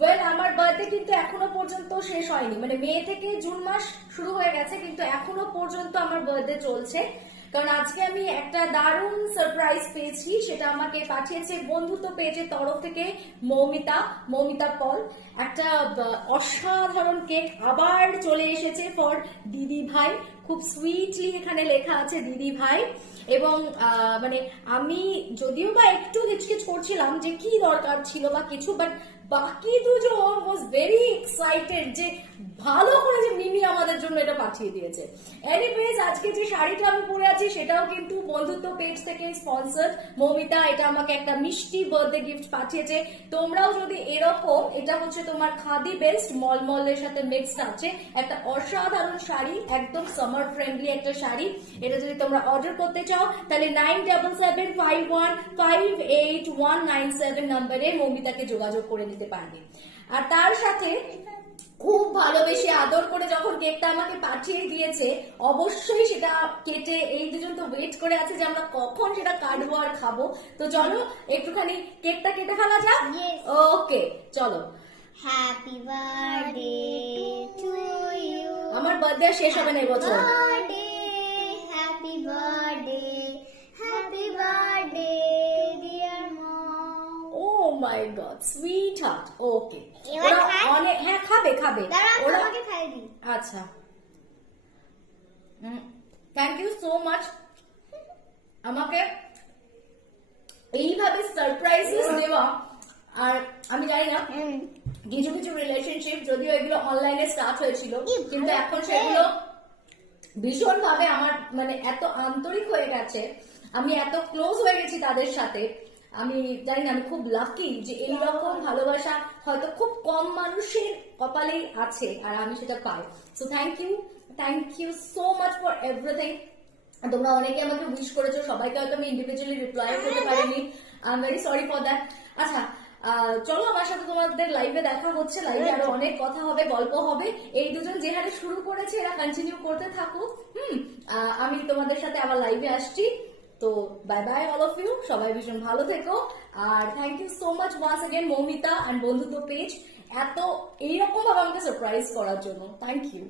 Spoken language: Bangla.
ওয়েল আমার বার্থডে কিন্তু এখনো পর্যন্ত শেষ হয়নি, মানে মে থেকে জুন মাস শুরু হয়ে গেছে কিন্তু এখনো পর্যন্ত আমার বার্থডে চলছে। কারণ আজকে আমি একটা দারুণ সারপ্রাইজ পেয়েছি, সেটা আমাকে পাঠিয়েছে বন্ধুত্ব পেজের তরফ থেকে মৌমিতা পল। একটা অসাধারণ কেক আবার চলে এসেছে ফর দিদি ভাই, খুব সুইটলি এখানে লেখা আছে দিদি ভাই। এবং মানে আমি যদিও বা একটু হিচকিচ করছিলাম যে কি দরকার ছিল বা কিছু, বাট বাকি দুজন ওয়াজ ভেরি এক্সাইটেড যে ভালো করে যে মিমি আমাদের জন্য এটা পাঠিয়ে দিয়েছে। এনিওয়েজ আজকে যে শাড়িটা আমি পরে আছি সেটাও কিন্তু বন্ধুত্ব পেজ থেকে স্পন্সর্ড। মৌমিতা এটা আমাকে একটা মিষ্টি বার্থডে গিফট পাঠিয়েছে। তোমরাও যদি এরকম, এটা হচ্ছে তোমার খাদি বেস্ট মলমলের সাথে মিক্সড আছে, একটা অসাধারণ শাড়ি, একদম সামার ফ্রেন্ডলি একটা শাড়ি। এটা যদি তোমরা অর্ডার করতে চাও তাহলে 9775158197 নম্বরে মৌমিতাকে যোগাযোগ করে নিতে পারবে। আর তার সাথে খুব ভালোবেসে আদর করে যখন কেকটা আমাকে পাঠিয়ে দিয়েছে, অবশ্যই সেটা কেটে, এই দুজন তো ওয়েট করে আছে যে আমরা কখন সেটা কাটবো আর খাবো। তো চলো একটুখানি কেকটা কেটে ফেলা যাক। ওকে চলো। Happy birthday to you. আমার বার্থডে শেষ হবে না এবছর। Happy birthday dear mom. Oh my God, sweetheart. Okay এবার খাই? অনেক, হ্যাঁ খাবে ওরা আমাকে খাইয়ে দিই। আচ্ছা, থ্যাংক ইউ সো মাচ আমাকে এইভাবে সারপ্রাইজেস দেওয়া। আর আমি জানি না, কিছু কিছু রিলেশনশিপ যদিও এগুলো অনলাইনে স্টার্ট হয়েছিল, কিন্তু এখন সেগুলো ভীষণ ভাবে আমার মানে এত আন্তরিক হয়ে গেছে, আমি এত ক্লোজ হয়ে গেছি তাদের সাথে। আমি জানি না, আমি খুব লাকি যে এইরকম ভালোবাসা হয়তো খুব কম মানুষের কপালেই আছে আর আমি সেটা পাই। So thank you so much for everything. তোমরা অনেকে আমাকে উইশ করেছো, সবাইকে হয়তো আমি ইন্ডিভিজুয়ালি রিপ্লাই করতে পারিনি, I am very sorry for that. আচ্ছা চলো আমার সাথে তোমাদের লাইভে দেখা হচ্ছে, লাইভে আরো অনেক কথা হবে, গল্প হবে। এই দুজন যে হারে শুরু করেছে এরা কন্টিনিউ করতে থাকুক। আমি তোমাদের সাথে আবার লাইভে আসছি। তো bye bye all of you, সবাই ভীষণ ভালো থেকো। আর thank you so much once again Moumita and বন্ধুত্ব পেজ এত এইরকম ভাবে আমাকে সারপ্রাইজ করার জন্য। Thank you.